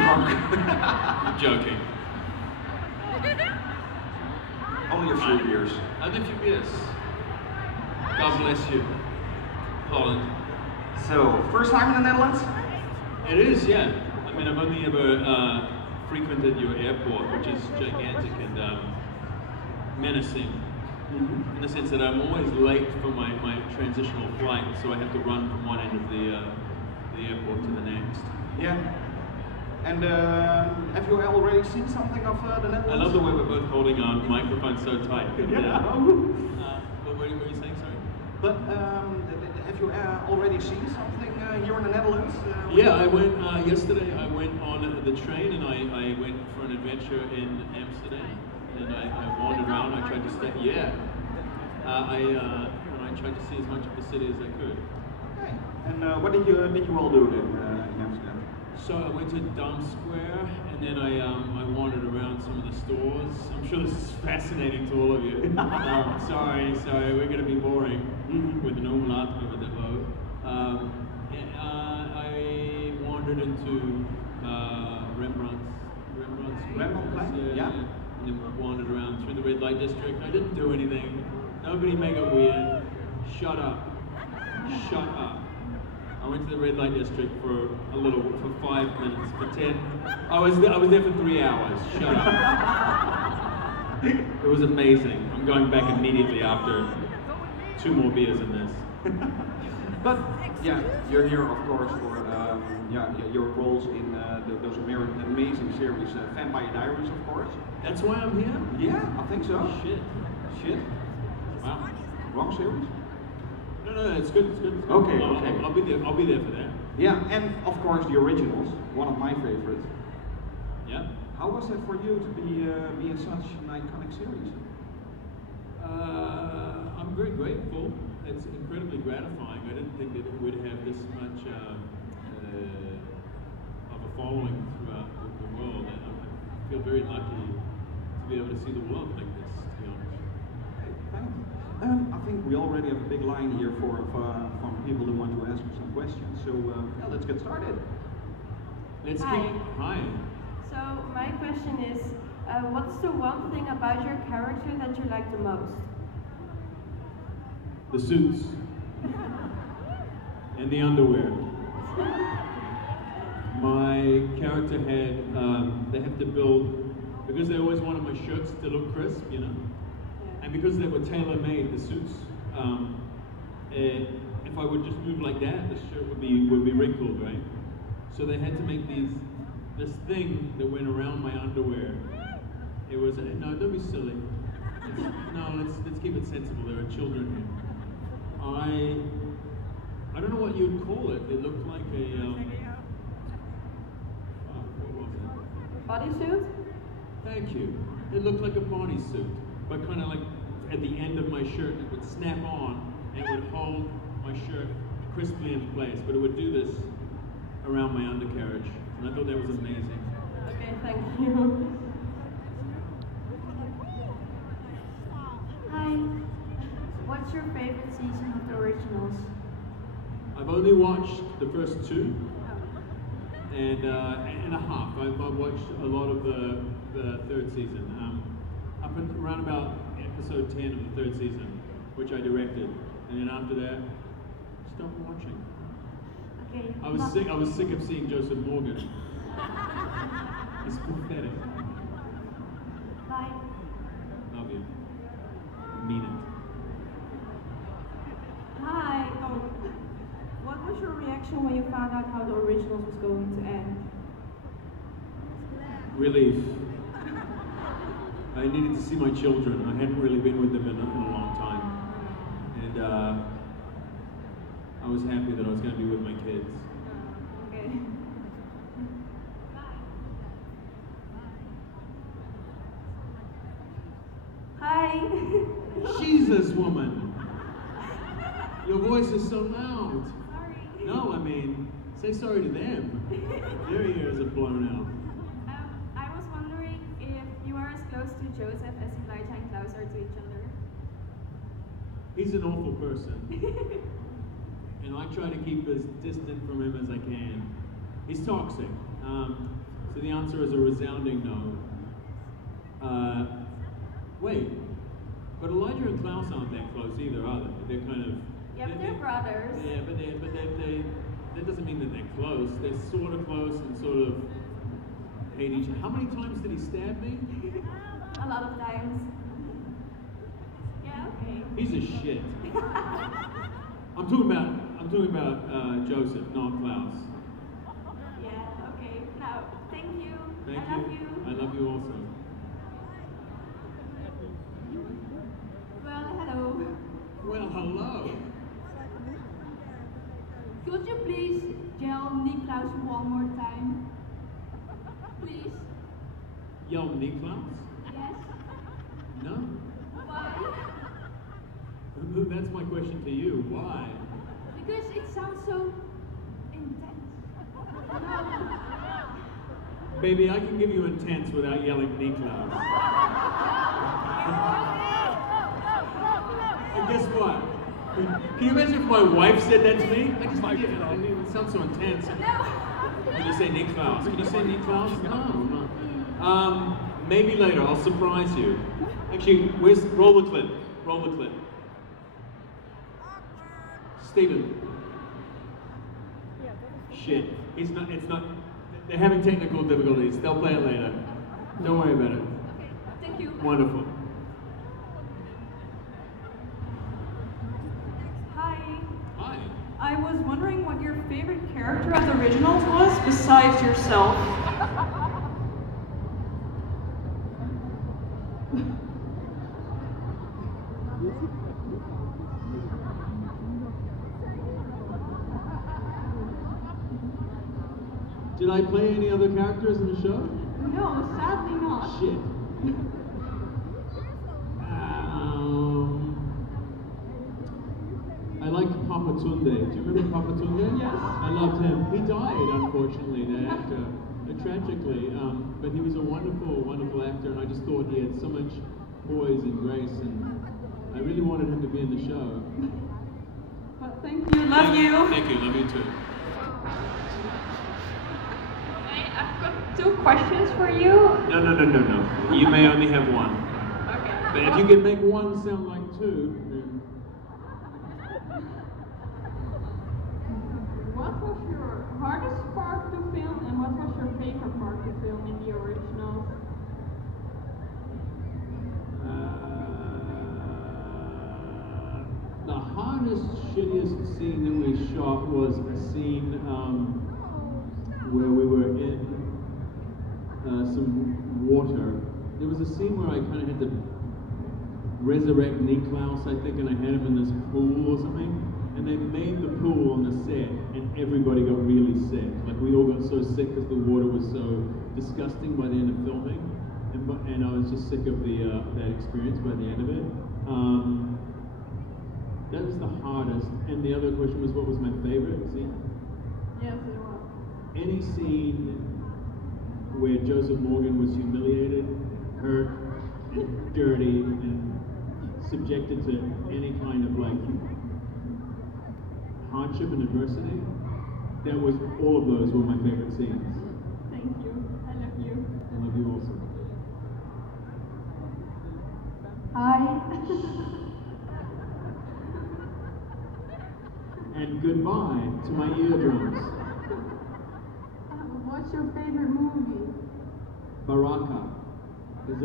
drunk. Joking. Only a few beers. Only a few beers. God bless you, Holland. So, first time in the Netherlands? It is, yeah. I mean, I've only ever frequented your airport, which is gigantic and menacing. Mm-hmm. In the sense that I'm always late for my transitional flight, so I have to run from one end of the airport to the next. Yeah. And have you already seen something of the Netherlands? I love the way we're both holding our microphones so tight. Yeah. What were you saying, sorry? But have you already seen something here in the Netherlands? Yeah, I went yesterday. I went on the train and I went for an adventure in Amsterdam. And I wandered around. I tried to stay. Yeah, I tried to see as much of the city as I could. Okay. And what did you all do then in Amsterdam? So I went to Dam Square, and then I wandered around some of the stores. I'm sure this is fascinating to all of you. Sorry, we're going to be boring with an umlaut over the O. I wandered into Rembrandt's Rembrandt, yeah. And then wandered around through the red light district. I didn't do anything. Nobody make it weird. Shut up. Shut up. I went to the red light district for 5 minutes, for 10. I was there for 3 hours. Shut up. It was amazing. I'm going back immediately after 2 more beers in this. But yeah, you're here of course for your roles in those amazing series, Vampire Diaries, of course. That's why I'm here? Yeah, I think so. Shit. Wow. Wrong series? No, it's good. It's good. Okay. I'll be there. I'll be there for that. Yeah, and of course the originals, one of my favorites. Yeah. How was it for you to be in such an iconic series? I'm very grateful. It's incredibly gratifying. I didn't think that it would have this much of a following throughout the world, and I feel very lucky to be able to see the world like this, to be honest. Okay, thanks. I think we already have a big line here from people who want to ask you some questions. So yeah, let's get started. Hi. So my question is, what's the one thing about your character that you like the most? The suits and the underwear. My character had, they have to build, because they always wanted my shirts to look crisp, you know? And because they were tailor-made, the suits, if I would just move like that, the shirt would be wrinkled, right? So they had to make this thing that went around my underwear. It was, no, don't be silly. Let's keep it sensible. There are children here. I don't know what you'd call it. It looked like a, what was it? Bodysuit? Thank you. It looked like a bodysuit, but kind of like at the end of my shirt, it would snap on and it would hold my shirt crisply in place, but it would do this around my undercarriage, and I thought that was amazing. Okay, thank you. Hi. What's your favorite season of the originals? I've only watched the first 2 and a half. I've watched a lot of the 3rd season. Up around about episode 10 of the 3rd season, which I directed, and then after that, stopped watching. Okay. I was sick of seeing Joseph Morgan. He's pathetic. Bye. Love you. Mean it. Hi. What was your reaction when you found out how the originals was going to end? Relief. I needed to see my children. I hadn't really been with them in a long time. And I was happy that I was going to be with my kids. Okay. Hi. Jesus, woman! Your voice is so loud. Sorry. No, I mean, say sorry to them. Their ears are blown out. I was wondering if you are as close to Joseph as Elijah and Klaus are to each other. He's an awful person. And I try to keep as distant from him as I can. He's toxic. So the answer is a resounding no. Wait, but Elijah and Klaus aren't that close either, are they? They're kind of... Yeah, but they're brothers. Yeah, but that doesn't mean that they're close. They're sort of close and sort of hate each other. How many times did he stab me? A lot of times. Yeah, okay. He's a shit. I'm talking about Joseph, not Klaus. Yeah, okay. Now, thank you. Thank I love you. I love you also. Well, hello. Well, hello. Could you please yell Niklaus one more time? Please? Yell Niklaus? Yes? No? Why? That's my question to you. Why? Because it sounds so intense. Baby, I can give you intense without yelling Niklaus. And guess what? Can you imagine if my wife said that to me? I just think it sounds so intense. Can you say Niklaus? Can you say Niklaus? No. Maybe later. I'll surprise you. Actually, roll the clip? Roll the clip. Steven. Shit. It's not. They're having technical difficulties. They'll play it later. Don't worry about it. Okay, thank you. Wonderful. Hi. Hi. I was wondering what your favorite character of the originals was, besides yourself. Did I play any other characters in the show? No, sadly not. Shit. I liked Papa Tunde. Do you remember Papa Tunde? Yes. I loved him. He died, unfortunately, that actor. Tragically. But he was a wonderful, wonderful actor, and I just thought he had so much poise and grace, and I really wanted him to be in the show. But thank you. Love you. Thank you. Love you too. I've got 2 questions for you. No. You may only have one. Okay. But if you can make one sound like 2, then... What was your hardest part to film, and what was your favorite part to film in the original? The hardest, shittiest scene that we shot was a scene where we were in some water. There was a scene where I kind of had to resurrect Niklaus, I think, and I had him in this pool or something. And they made the pool on the set, and everybody got really sick. Like, we all got so sick because the water was so disgusting by the end of filming. And I was just sick of that experience by the end of it. That was the hardest. And the other question was, what was my favorite scene? Yes, it was. Any scene where Joseph Morgan was humiliated, hurt, and dirty, and subjected to any kind of like hardship and adversity, that was, all of those were my favorite scenes. Thank you. I love you. I love you also. Hi. And goodbye to my eardrums. What's your favorite movie? Baraka. It's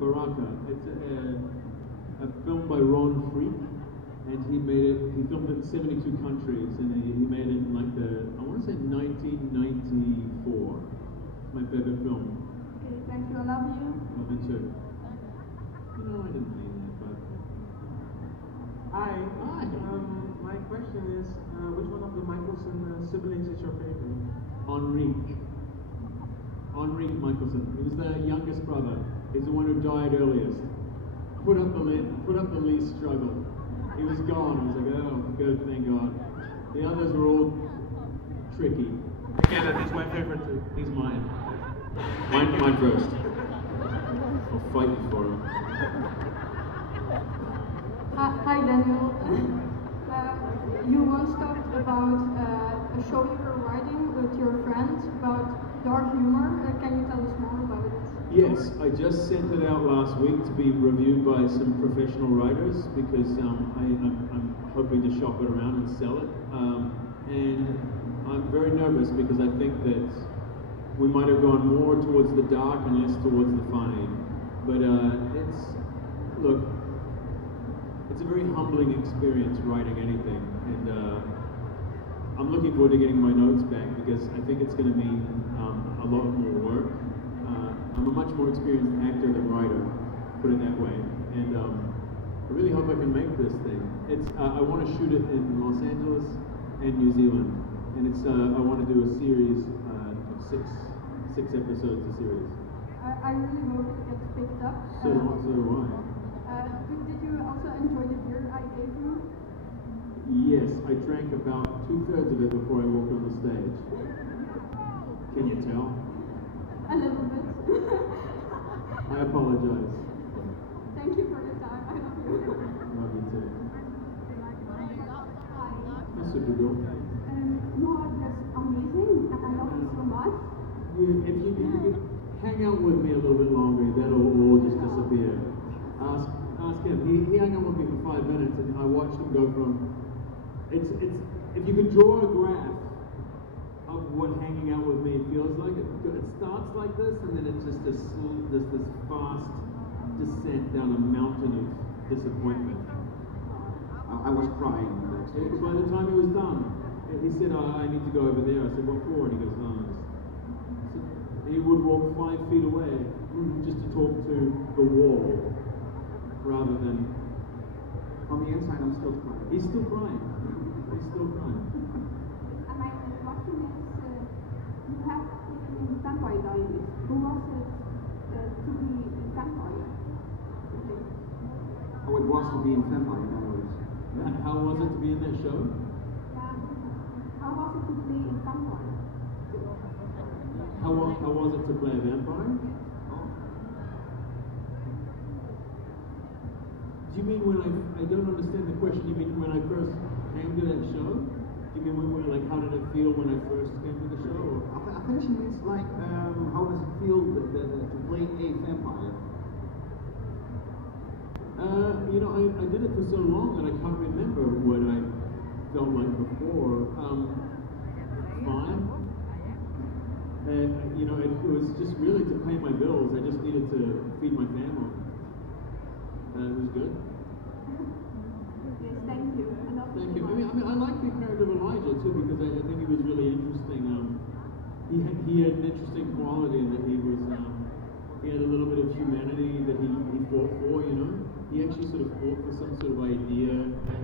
Baraka. It's a film by Ron Freak, and he filmed it in 72 countries, and he made it in like I want to say 1994. It's my favorite film. Okay, thank you. I love you. Love you too. You know, I didn't mean that, but... Hi. Hi. My question is, which one of the Michelson siblings is your favorite? Henrique Michelson. He was the youngest brother. He's the one who died earliest. Put up the least struggle. He was gone. I was like, oh, good, thank God. The others were all tricky. Kenneth is my favorite too. He's mine. Mine first. I'll fight you for him. Hi Daniel. You once talked about a show you were writing with your friends about dark humor. Yes, I just sent it out last week to be reviewed by some professional writers because I'm hoping to shop it around and sell it. And I'm very nervous because I think that we might have gone more towards the dark and less towards the funny. But look, it's a very humbling experience writing anything. And I'm looking forward to getting my notes back because I think it's going to mean a lot more work. I'm a much more experienced actor than writer, put it that way. And I really hope I can make this thing. I want to shoot it in Los Angeles and New Zealand. And I want to do a series of six episodes a series. I really hope it gets picked up. So do I. Did you also enjoy the beer I gave you? Yes, I drank about 2/3 of it before I walked on the stage. Can you tell? A little bit. I apologize. Thank you for your time. I love you. Love you too. That's super cool. No, that's amazing, and I love you so much. If you could hang out with me a little bit longer, that'll all just disappear. Ask him. He hung out with me for 5 minutes, and I watched him go from. It's if you could draw a graph of what hanging out with me feels like, it starts like this, and then it's just this fast descent down a mountain of disappointment. I was crying backstage. By the time it was done, he said, I need to go over there. I said, what for? And he goes, no. So he would walk 5 feet away just to talk to the wall, rather than... On the inside, I'm still crying. He's still crying. He's still crying. And my question is, you have been in Vampire Diaries. Who was it to be a vampire? Oh, it was to be in Vampire Diaries. How was it to be in that show? Yeah. How was it to play a vampire? How was it to play a vampire? Do you mean when I don't understand the question, you mean when I first came to that show? Do you mean like how did it feel when I first came to the show? Or? I think she means like, how does it feel to play a vampire? I did it for so long that I can't remember what I felt like before. Fine. And, it was just really to pay my bills. I just needed to feed my family. It was good. Yes, thank you. Thank you. I like the character of Elijah too because I think he was really interesting. He had an interesting quality in that he had a little bit of humanity that he fought for. He actually sort of fought for some sort of idea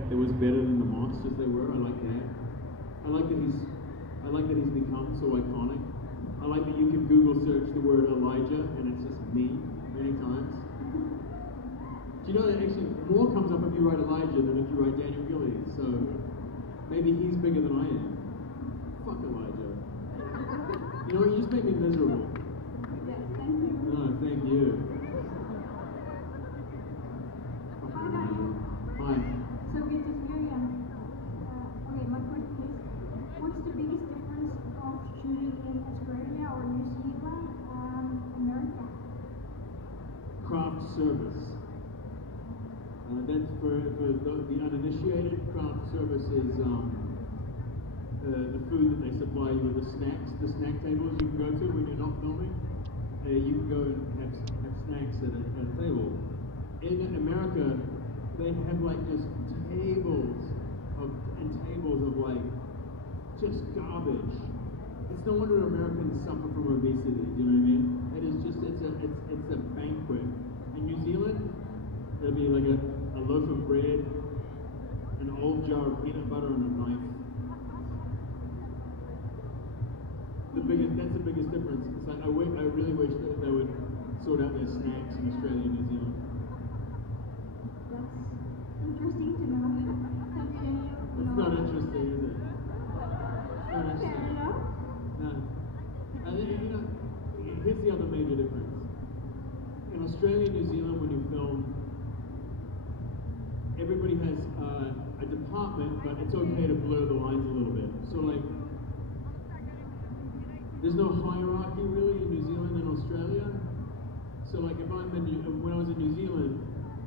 that was better than the monsters they were. I like that. I like that he's become so iconic. I like that you can Google search the word Elijah and it's just me many times. Do you know that actually more comes up if you write Elijah than if you write Daniel Gillies? So maybe he's bigger than I am. Fuck Elijah. You just make me miserable. Yes, thank you. No, thank you. Hi, Daniel. Hi. So good to hear you. Okay, my question is, what's the biggest difference of shooting in Australia or New Zealand and America? Craft service. That's for the uninitiated. Craft service is the food that they supply you with, the snack tables you can go to when you're not filming. You can go and have snacks at a table. In America, they have like just tables of like just garbage. It's no wonder Americans suffer from obesity. Do you know what I mean? It is just it's a banquet. In New Zealand, there'll be like a loaf of bread, an old jar of peanut butter, and a knife. That's the biggest difference. It's like I really wish that they would sort out their snacks in Australia and New Zealand. That's interesting to know. It's not interesting, is it? It's not interesting. No. Here's the other major difference. In Australia and New Zealand, when you film, everybody has a department, but it's okay to blur the lines a little bit. So like, there's no hierarchy really in New Zealand and Australia. So like if I'm when I was in New Zealand,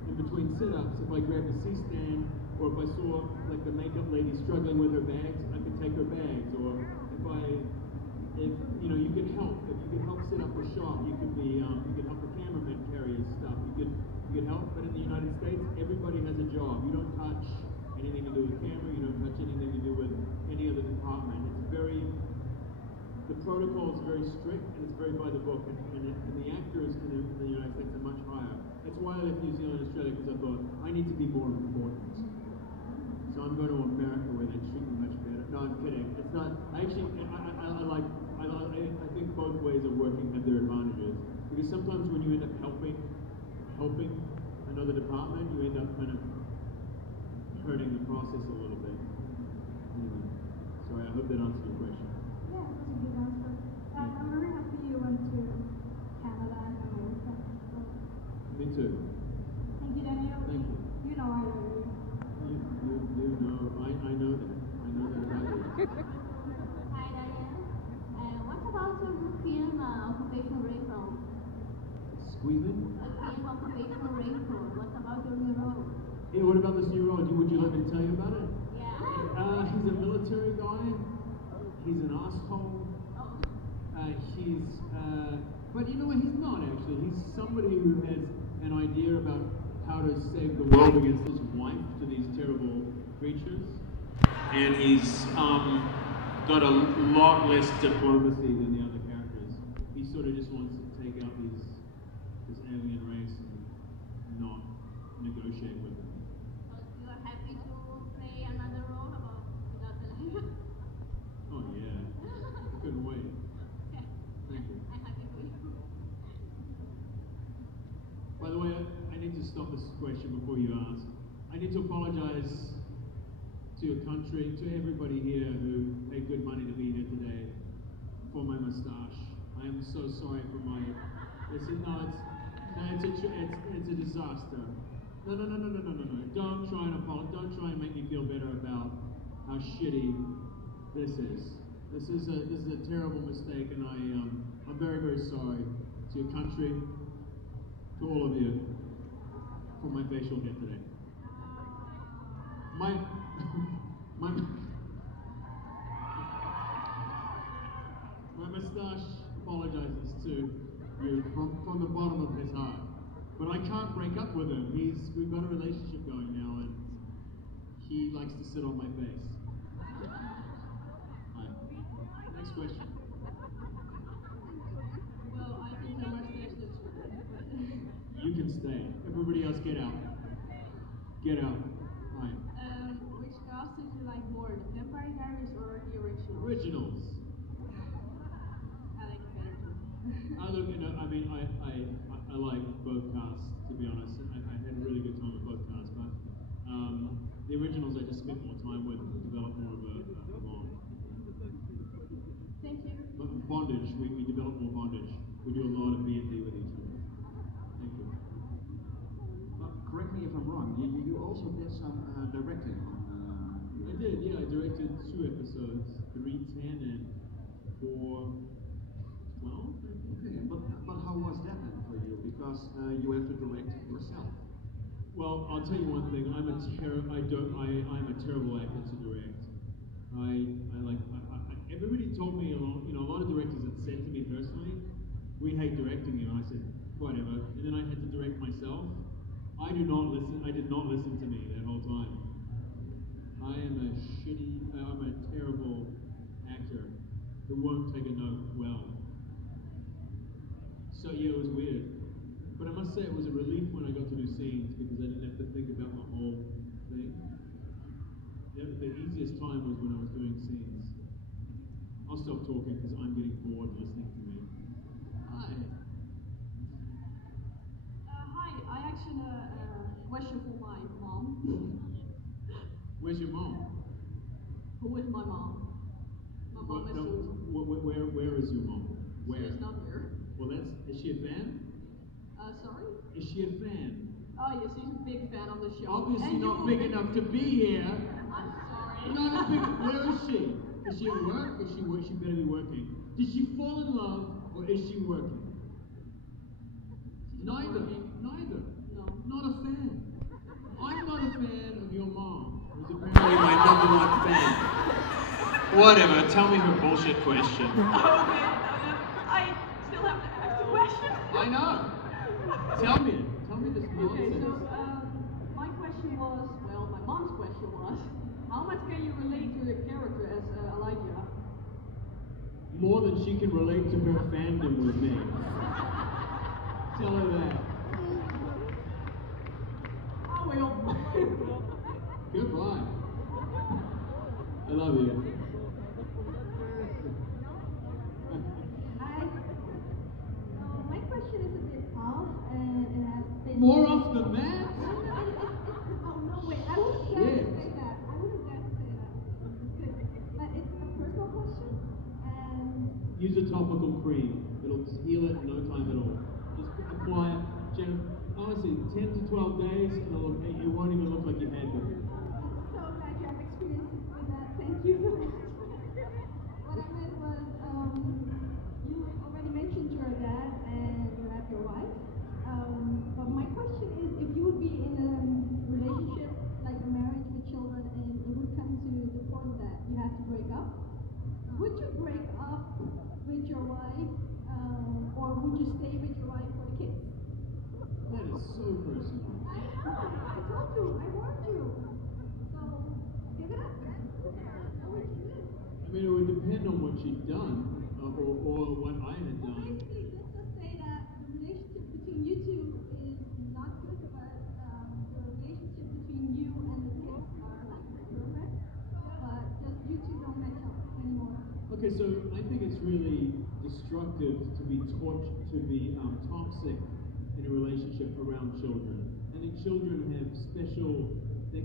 in between sit-ups, if I grabbed a C-stand, or if I saw like the makeup lady struggling with her bags, I could take her bags. Or if you know, you could help. If you could help set up the shop, you could help the cameraman carry his stuff. You could help. But in the United States, everybody has a job. You don't touch anything to do with camera. You don't touch anything to do with any other department. The protocol is very strict and it's very by the book, and the actors in the United States are much higher. That's why I left New Zealand and Australia, because I thought I need to be more important. So I'm going to America where they treat me much better. No, I'm kidding. It's not. Actually, I think both ways of working have their advantages, because sometimes when you end up helping another department, you end up kind of hurting the process a little bit. Anyway, sorry. I hope that answered your question. Yeah, that's a good answer. I'm very happy you went to Canada and America. So. Me too. Thank you, Daniel. Thank you. You know I love you. You know, I know that. I know that about you. Hi, Daniel. What about the film Occupational Rainfall? Squeezing? The film Occupational Rainfall. What about your new role? Hey, what about this new role? Would you like me to tell you about it? Yeah. He's a military guy. He's an asshole. But you know what? He's not actually. He's somebody who has an idea about how to save the world against his wife to these terrible creatures. And he's got a lot less diplomacy than the other characters. He sort of just wants to take out this alien race and not negotiate with them. So you are happy to play another role without the lion? Oh yeah, I couldn't wait. Yeah. Thank you. I'm happy for you. By the way, I need to stop this question before you ask. I need to apologize to your country, to everybody here who paid good money to be here today, for my mustache. I am so sorry for my. It's a disaster. No. Don't try and apologize. Don't try and make me feel better about how shitty this is. This is a terrible mistake, and I'm very, very sorry to your country, to all of you, for my facial hair today. My mustache apologizes to you from the bottom of his heart. But I can't break up with him. We've got a relationship going now, and he likes to sit on my face. Right. Next question. Well, I think my mustache looks good. You can stay. Everybody else get out. Get out. Right. Which cast did you like more, the Vampire Diaries or the original? Originals. I like it better too. I like both casts, to be honest. I had a really good time with both casts, but the originals I just spent more time with and developed more of a bond. Thank you. But bondage, we develop more bondage. We do a lot of B&D with each other. Thank you. Correct me if I'm wrong. You also did some directing on. I did, yeah. I directed 2 episodes, 3:10 and 4:12. Okay, but how was that then for you? Because you have to direct yourself. Well, I'll tell you one thing. I'm a terrible actor to direct. Everybody told me a lot of directors had said to me personally, "We hate directing you," and I said, "Whatever." And then I had to direct myself. I did not listen to me that whole time. I'm a terrible actor who won't take a note well. So yeah, it was weird. But I must say it was a relief when I got to do scenes, because I didn't have to think about the whole thing. The easiest time was when I was doing scenes. I'll stop talking because I'm getting bored listening to me. Hi. Hi, I actually a question for my mom. Where's your mom? Who is my mom? My mom is Where is your mom? Where? She's not here. Well, is she a fan? Sorry? Is she a fan? Oh yeah, she's a big fan of the show. Obviously And not you big will enough to be here. I'm sorry. Not big. Where is she? Is she at work? She better be working. Did she fall in love or is she working? She's Neither. No. Not a fan. I'm not a fan of your mom, who's apparently my #1 fan. Whatever, tell me her bullshit question. Okay, I still have to ask the question. I know. Tell me this Okay, nonsense. so my question was, well, my mom's question was, how much can you relate to the character as Elijah? More than she can relate to her fandom with me. Tell her that. I will. Goodbye. I love you. My question is a bit off, and it has been... More off than that? Oh, no, wait, I wouldn't dare to say that. But it's a personal question, and... Use a topical cream. It'll heal it in no time at all. Just apply it. Honestly, 10 to 12 days, and it won't even look like you had them. I'm so glad you have experience with that. Thank you so much. What I meant was, you already mentioned you're a dad and you have your wife. But my question is, if you would be in a relationship, like a marriage with children, and it would come to the point that you have to break up, would you break up with your wife, or would you stay with your wife for the kids? That is so personal. I told you, I warned you. So, give it up. What would you do? I mean, it would depend on what she'd done, or what I had done. Basically, let's just say that the relationship between you two is not good, but the relationship between you and the kids are like perfect, but just you two don't match up anymore. Okay, so I think it's really destructive to be toxic in a relationship around children. I think children have special, their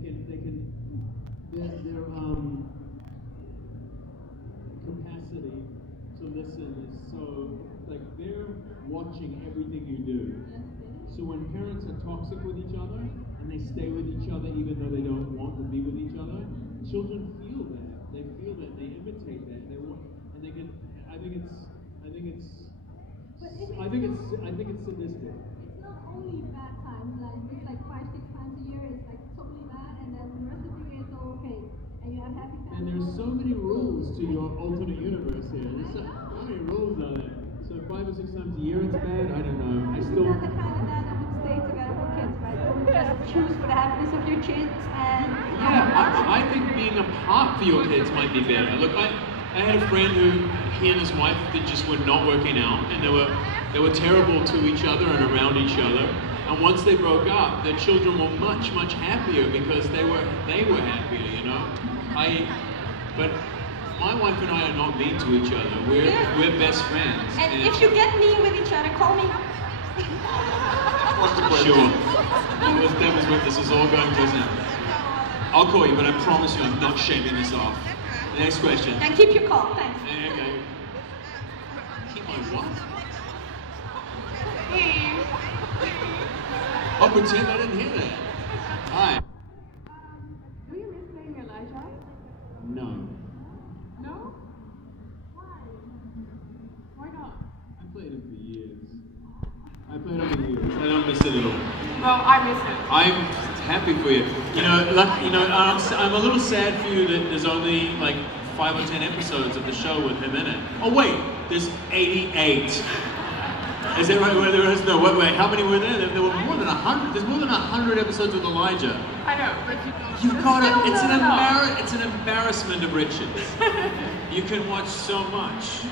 capacity to listen is so, like, they're watching everything you do. So when parents are toxic with each other and they stay with each other even though they don't want to be with each other, children feel that. They feel that. They imitate that. They want, and they can. I think it's sadistic. It's not only bad times, like it's like 5-6 times a year, it's like totally bad, and then the rest of the year it's all okay, and you have happy families. And there's so many rules to your alternate universe here. There's so many rules are there? So 5 or 6 times a year it's bad? I don't know. I still. You're not the kind of dad that would stay together for kids, right? You would just choose for the happiness of your kids and... Yeah, I think being apart for your kids might be better. Look, I had a friend who, he and his wife, they just were not working out, and they were terrible to each other and around each other. And once they broke up, their children were much, much happier because they were happier, you know. But my wife and I are not mean to each other. We're best friends. And if you get mean with each other, call me. Sure. That was what this is all going to now. I'll call you, but I promise you I'm not shaving this off. Next question. And keep your call, thanks. Okay. Keep my what? I'll pretend I didn't hear that. Hi. Do you miss playing Elijah? No. No? Why not? I played him for years. I don't miss it at all. Well, I miss it. I'm happy for you. I'm a little sad for you that there's only like 5 or 10 episodes of the show with him in it. Oh wait, there's 88. Is that right? Where there is no. Wait. How many were there? There were more than 100. There's more than 100 episodes with Elijah. I know, but You've got it. It's an embarrassment of riches. You can watch so much.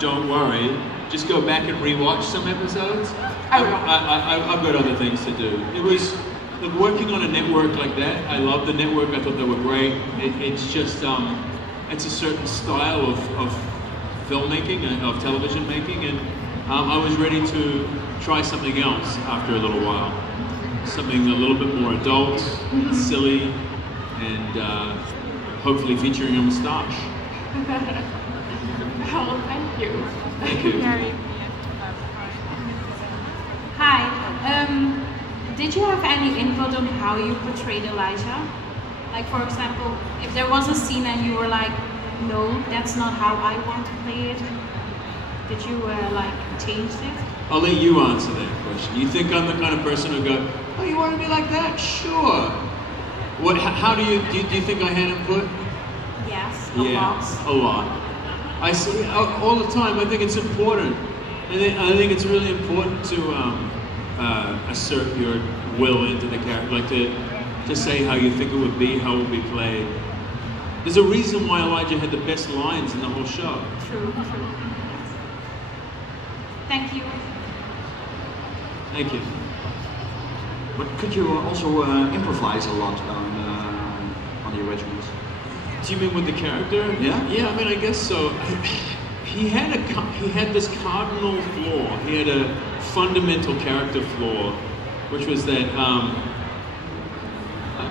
Don't worry. Just go back and rewatch some episodes. I've got other things to do. It was working on a network like that. I love the network. I thought they were great. It's just it's a certain style of filmmaking, of television making, and I was ready to try something else after a little while. Something a little bit more adult, silly, and hopefully featuring a moustache. well, thank you. Thank you. Hi. Did you have any input on how you portrayed Elijah? Like, for example, if there was a scene and you were like, no, that's not how I want to play it. Did you like change it? I'll let you answer that question. You think I'm the kind of person who go, oh, you want to be like that? Sure. What? How do you think I had input? Yes, a lot. I see all the time. I think it's important. I think it's really important to assert your will into the character, like to say how you think it would be, how it would be played. There's a reason why Elijah had the best lines in the whole show. True. Thank you. Thank you. But could you also improvise a lot on the originals? Do you mean with the character? Yeah. Yeah, I mean, I guess so. He had this cardinal flaw. He had a fundamental character flaw, which was that.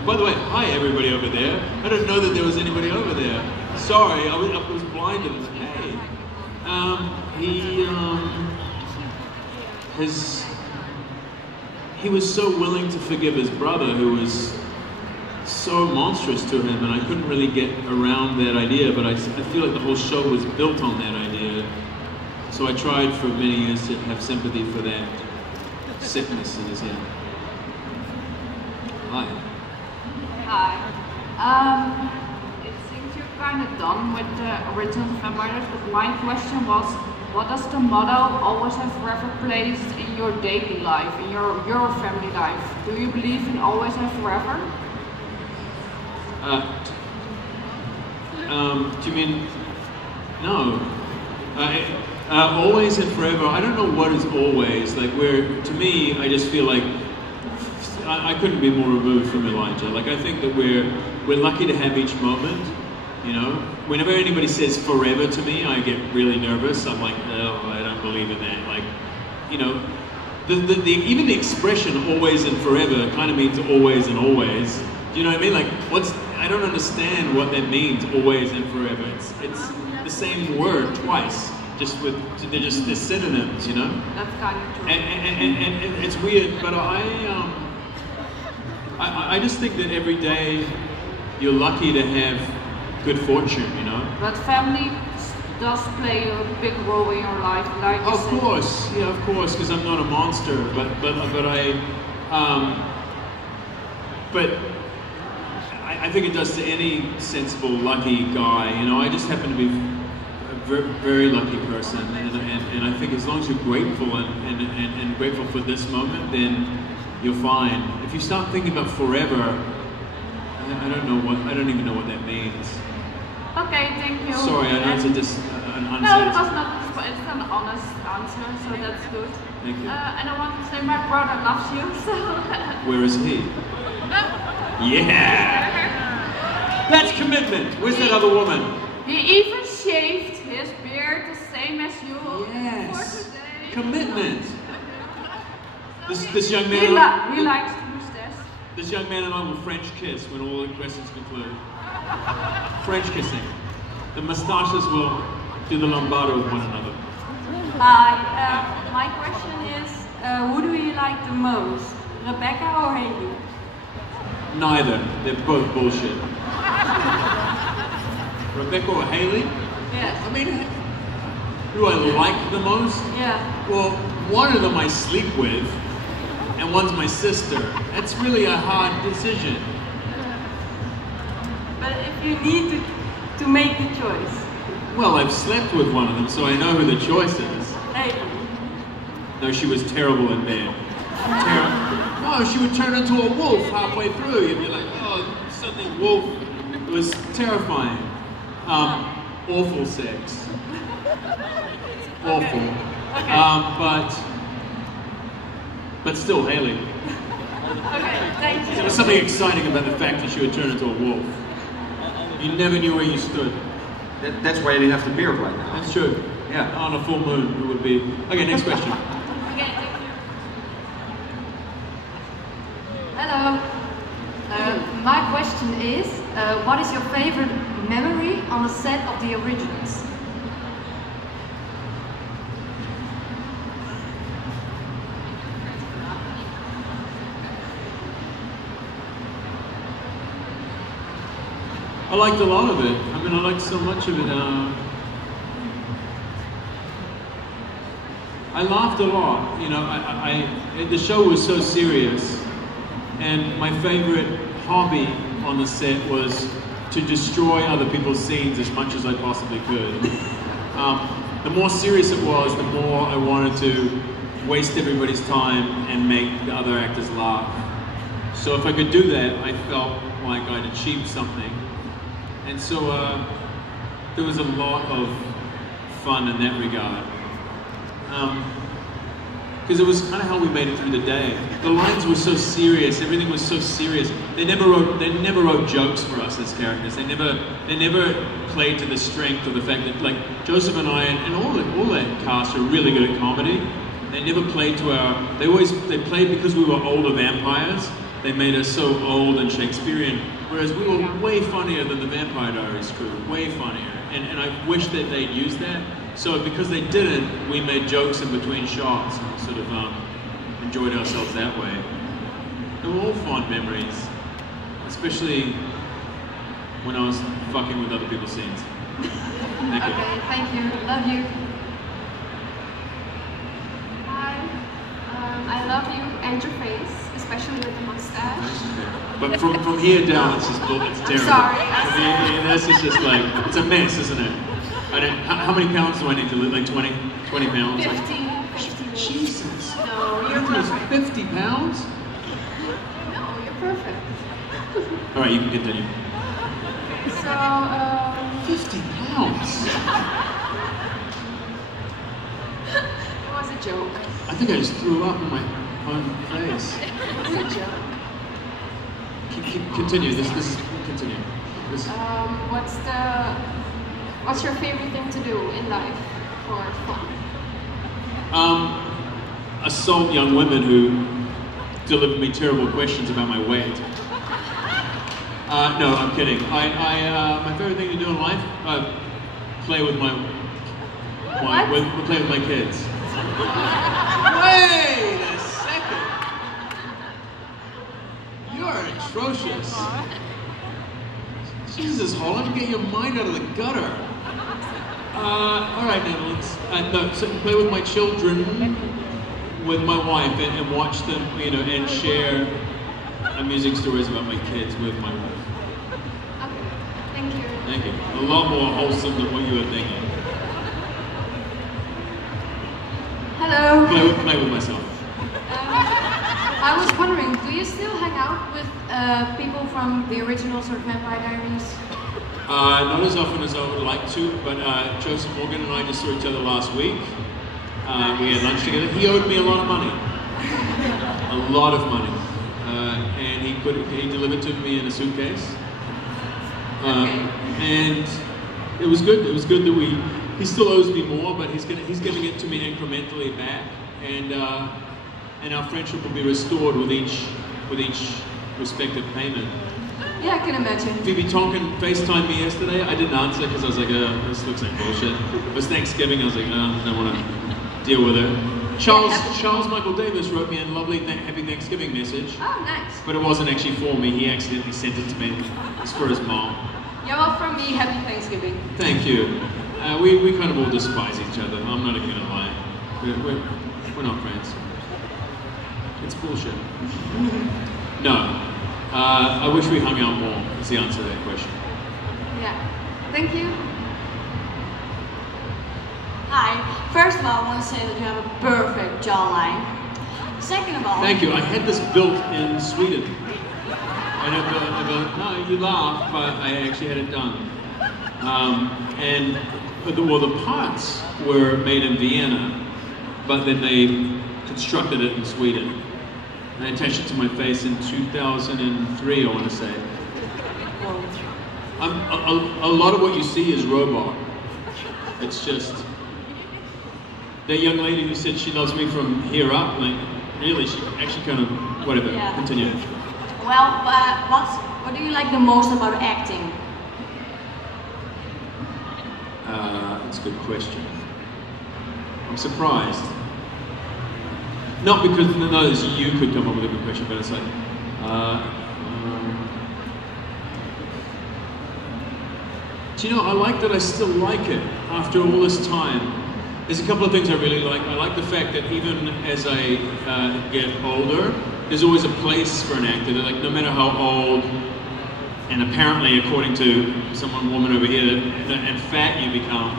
By the way, hi everybody over there. I didn't know that there was anybody over there. Sorry, I was blinded. Hey, he was so willing to forgive his brother, who was so monstrous to him, and I couldn't really get around that idea, but I feel like the whole show was built on that idea. So I tried for many years to have sympathy for that sickness in his head. Hi. Hi. It seems you're kind of done with the original vampires, but my question was, what does the motto always have forever placed in your daily life, in your family life? Do you believe in always and forever? Do you mean, no. Always and forever, I don't know what is always, like to me, I just feel like I couldn't be more removed from Elijah. Like I think that we're lucky to have each moment, you know? Whenever anybody says forever to me, I get really nervous. I'm like, oh, I don't believe in that. Like, you know, even the expression always and forever kind of means always and always. Do you know what I mean? Like, I don't understand what that means, always and forever. It's the same word twice, they're synonyms, you know? That's kind of true. And it's weird, but I just think that every day you're lucky to have good fortune, you know? But family does play a big role in your life, like you said. Of course, yeah, of course, because I'm not a monster, but I think it does to any sensible, lucky guy. You know, I just happen to be a very lucky person, and I think as long as you're grateful and grateful for this moment, then you're fine. If you start thinking about forever, I don't even know what that means. Okay, thank you. Sorry, I know it's an unsatisfying. No, it was not. It's an honest answer, so that's good. Thank you. And I want to say my brother loves you, so. Where is he? Yeah! That's commitment. Where's that other woman? He even shaved his beard the same as you for today. Commitment. This young man. He likes to use this. This young man and I will French kiss when all the questions conclude. French kissing. The moustaches will do the lombardo with one another. Hi, my question is, who do you like the most, Rebecca or Haley? Neither. They're both bullshit. Rebecca or Haley? Yes. I mean, who do I like the most? Yeah. Well, one of them I sleep with, and one's my sister. That's really a hard decision. But if you need to make the choice. Well, I've slept with one of them, so I know who the choice is. Haley. No, she was terrible in bed. No, she would turn into a wolf halfway through. You'd be like, oh, suddenly wolf. It was terrifying. Awful sex. Awful. Okay. But still, Haley. Okay, thank you. There was something exciting about the fact that she would turn into a wolf. You never knew where you stood. That's why you have the beard right now. That's true. Yeah. On a full moon, it would be. Okay, next question. Okay, thank you. Hello. My question is, what is your favorite memory on the set of the originals? I liked a lot of it. I mean, I liked so much of it. I laughed a lot. You know, the show was so serious, and my favorite hobby on the set was to destroy other people's scenes as much as I possibly could. The more serious it was, the more I wanted to waste everybody's time and make the other actors laugh. So if I could do that, I felt like I'd achieved something. And so there was a lot of fun in that regard. Because it was kind of how we made it through the day. The lines were so serious, everything was so serious. They never wrote jokes for us as characters. They never played to the strength of the fact that, like, Joseph and I and all that cast are really good at comedy. They never played to our, they played because we were older vampires. They made us so old and Shakespearean, whereas we were way funnier than the Vampire Diaries crew, way funnier. And I wish that they'd used that. So because they didn't, we made jokes in between shots and sort of enjoyed ourselves that way. They were all fond memories, especially when I was fucking with other people's scenes. Thank you. Okay, thank you. Love you. Hi. I love you and your face, especially with the mustache. But from here down, it's just it's terrible. Sorry. This is just like, it's a mess, isn't it? How many pounds do I need to lose? Like 20 pounds? 50. Jesus. No, you're perfect. 50 pounds? No, you're perfect. All right, you can continue. So, 50 pounds? it was a joke. I think I just threw up in my own face. It was a joke. Continue. This is continue. What's your favorite thing to do in life for fun? Assault young women who deliver me terrible questions about my weight. No, I'm kidding. My favorite thing to do in life, play with my kids. Wait a second. You're atrocious. Jesus, Holland, get your mind out of the gutter. All right, Netherlands. No, so play with my children, with my wife, and watch them, you know, and share amusing stories about my kids with my wife. Okay, thank you. Thank you. A lot more wholesome than what you were thinking. Hello. Play with myself. I was wondering, do you still hang out with people from the originals or Vampire Diaries? Not as often as I would like to, but Joseph Morgan and I just saw each other last week. We had lunch together. He owed me a lot of money. A lot of money. And he delivered to me in a suitcase. And it was good. It was good that he still owes me more, but he's giving it to me incrementally back. And our friendship will be restored with each respective payment. Yeah, I can imagine. Phoebe Tonkin FaceTimed me yesterday. I didn't answer because I was like, this looks like bullshit. It was Thanksgiving. I was like, I don't want to deal with her. Charles Michael Davis wrote me a lovely Happy Thanksgiving message. Oh, nice. But it wasn't actually for me. He accidentally sent it to me. It's for his mom. Yeah, well, from me, Happy Thanksgiving. Thank you. We kind of all despise each other. I'm not even gonna lie. We're not friends. It's bullshit. No. I wish we hung out more, is the answer to that question. Yeah. Thank you. Hi. First of all, I want to say that you have a perfect jawline. Second of all... Thank you. I had this built in Sweden. And no, you laugh, but I actually had it done. The parts were made in Vienna, but then they constructed it in Sweden. And I attached it to my face in 2003, I want to say. A lot of what you see is robot. It's just... That young lady who said she loves me from here up, like, really, she actually kind of, whatever, yeah. Continue. Well, what do you like the most about acting? That's a good question. I'm surprised. Not because you could come up with a good question, but it's like, do you know, I like that I still like it after all this time. There's a couple of things I really like. I like the fact that even as I get older, there's always a place for an actor. That, like, no matter how old, and apparently according to some woman over here, and fat you become,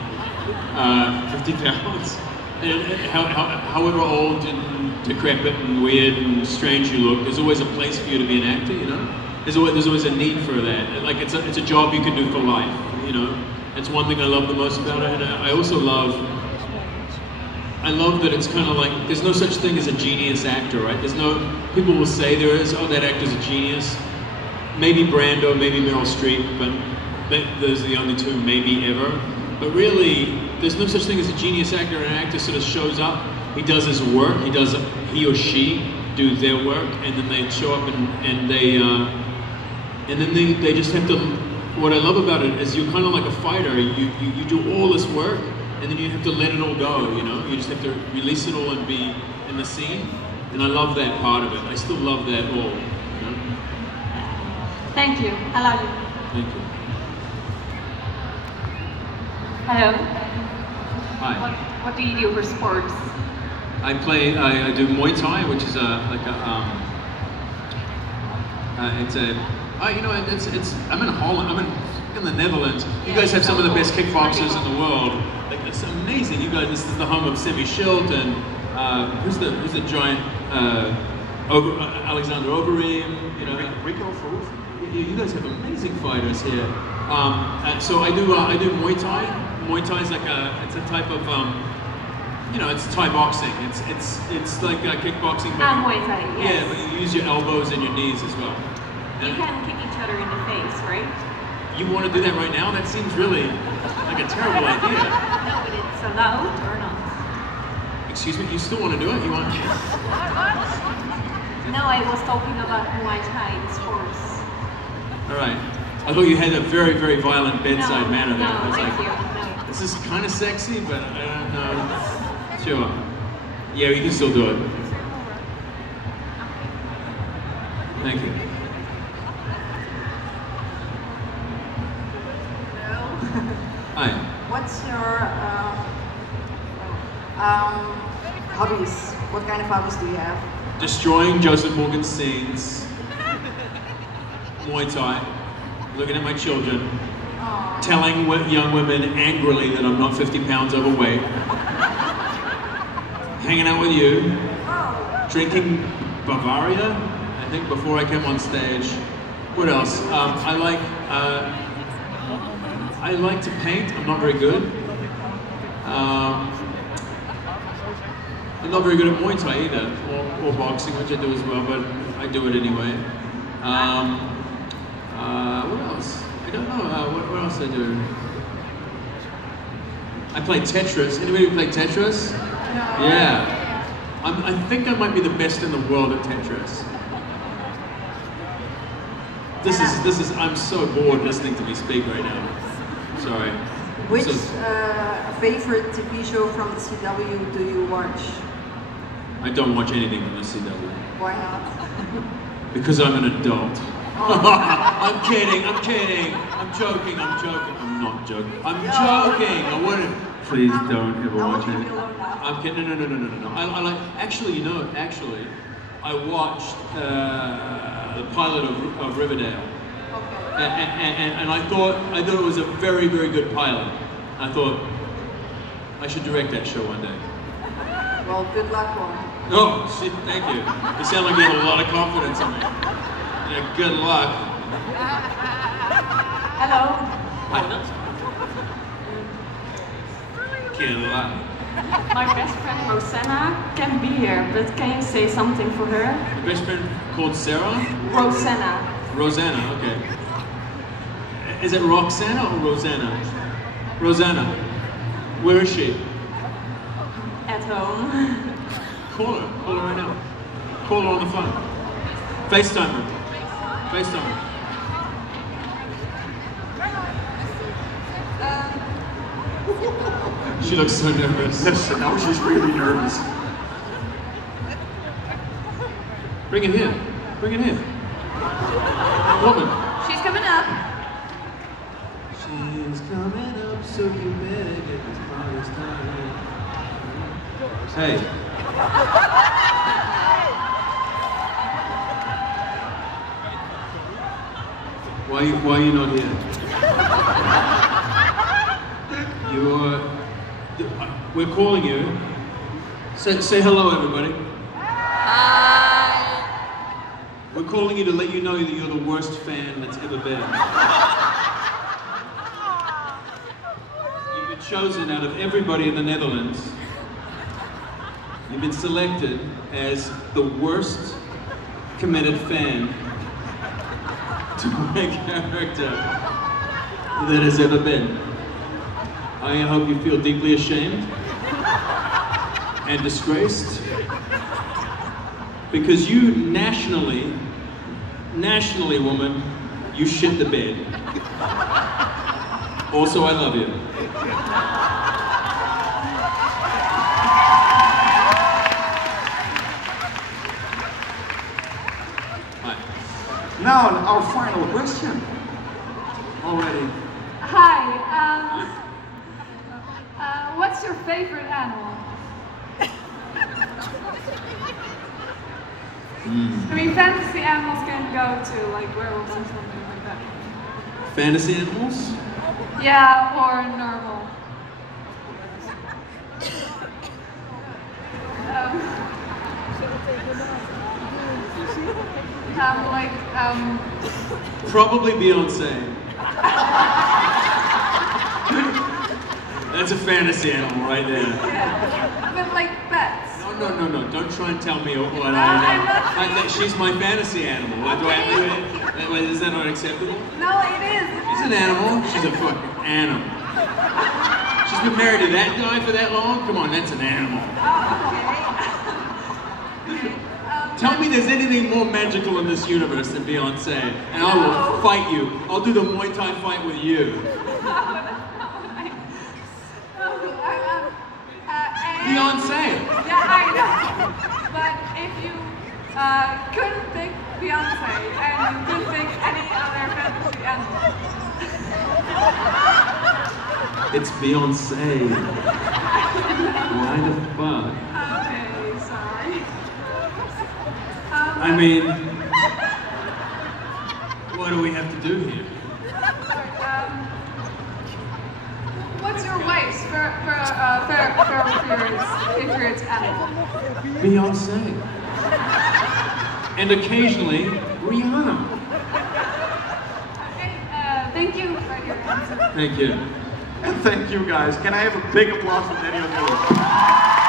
50 pounds, and however old and decrepit and weird and strange you look, there's always a place for you to be an actor, you know? There's always a need for that. Like, it's a job you can do for life, you know? It's one thing I love the most about it, and I also love that it's kind of like, there's no such thing as a genius actor, right? People will say there is, oh, that actor's a genius. Maybe Brando, maybe Meryl Streep, but those are the only two maybe ever. But really, there's no such thing as a genius actor. An actor sort of shows up, he does his work, he or she do their work, and then they show up and they just have to, what I love about it is you're kind of like a fighter. You do all this work, and then you have to let it all go, you know? You just have to release it all and be in the scene. And I love that part of it. I still love that all, you know? Thank you. I love you. Thank you. Hello. Hi. What do you do for sports? I do Muay Thai, which is I'm in Holland, I'm in the Netherlands. You guys have some of the best kickboxers in the world. Like, it's amazing. You guys, this is the home of Semi Schilt and who's the giant Alexander Overeem, you know. Rico Fruit. You guys have amazing fighters here. So I do Muay Thai. Muay Thai is like it's a type of you know, it's Thai boxing. It's like kickboxing. Muay Thai. Yes. Yeah, but you use your elbows and your knees as well. You can kick each other in the face, right? You want to do that right now? That seems really like a terrible idea. No, but it's allowed or not? Excuse me, you still want to do it? You want? No, I was talking about Muay Thai, the sports. All right. I thought you had a very, very violent bedside manner there. No, I was thank like, you. No. this is kind of sexy, but I don't know. Sure. Yeah, you can still do it. Thank you. Hi. What's your hobbies? What kind of hobbies do you have? Destroying Joseph Morgan's scenes. Muay Thai. Looking at my children. Telling young women angrily that I'm not 50 pounds overweight. Hanging out with you. Drinking Bavaria, I think, before I came on stage. What else? I like to paint. I'm not very good. I'm not very good at Muay Thai either, or boxing, which I do as well, but I do it anyway. What else? I don't know. What else I do? I play Tetris. Anybody play Tetris? No. Yeah. I think I might be the best in the world at Tetris. This is. I'm so bored listening to me speak right now. Sorry. Which favorite TV show from the CW do you watch? I don't watch anything from the CW. Why not? Because I'm an adult. Oh. I'm kidding. I'm joking. I'm not joking. I'm joking. I wouldn't. Please don't ever watch it. I'm kidding. No. I like. Actually, I watched the pilot of Riverdale. And I thought it was a very, very good pilot. I thought I should direct that show one day. Well, good luck, Warren. Oh, shit, thank you. You sound like you have a lot of confidence in me. Yeah, good luck. Hello. Hi. Good luck. My best friend Rosanna can be here, but can you say something for her? Your best friend called Sarah? Rosanna, okay. Is it Roxana or Rosanna? Rosanna. Where is she? At home. Call her right now. Call her on the phone. FaceTime her. She looks so nervous. Listen, now she's really nervous. Bring it here. Woman. She's coming up. She's coming up, so you better get this party started. Hey. Why are you not here? We're calling you. Say hello, everybody. Hi. We're calling you to let you know that you're the worst fan that's ever been. You've been chosen out of everybody in the Netherlands. You've been selected as the worst committed fan to my character that has ever been. I hope you feel deeply ashamed and disgraced because you nationally, woman, you shit the bed. Also, I love you. Now, our final question. Already. Hi. What's your favorite animal? I mean, fantasy animals can go to like werewolves or something like that. Fantasy animals? Yeah, or normal. Probably Beyonce. That's a fantasy animal right there. Yeah, but like pets. No. Don't try and tell me what I am. She's my fantasy animal. Is that not acceptable? No, it is. She's an animal. She's a fucking animal. She's been married to that guy for that long? Come on, that's an animal. Tell me there's anything more magical in this universe than Beyonce, and I will fight you. I'll do the Muay Thai fight with you. Beyonce! Yeah, I know. But if you couldn't pick Beyonce and you couldn't pick any other fantasy animal. It's Beyonce. Why the fuck? Okay, sorry. I mean, what do we have to do here? What's your wife's favorite animal? Beyonce. And occasionally, Rihanna. Okay, thank you for your answer. Thank you. And thank you guys. Can I have a big applause for Daniel Gillies?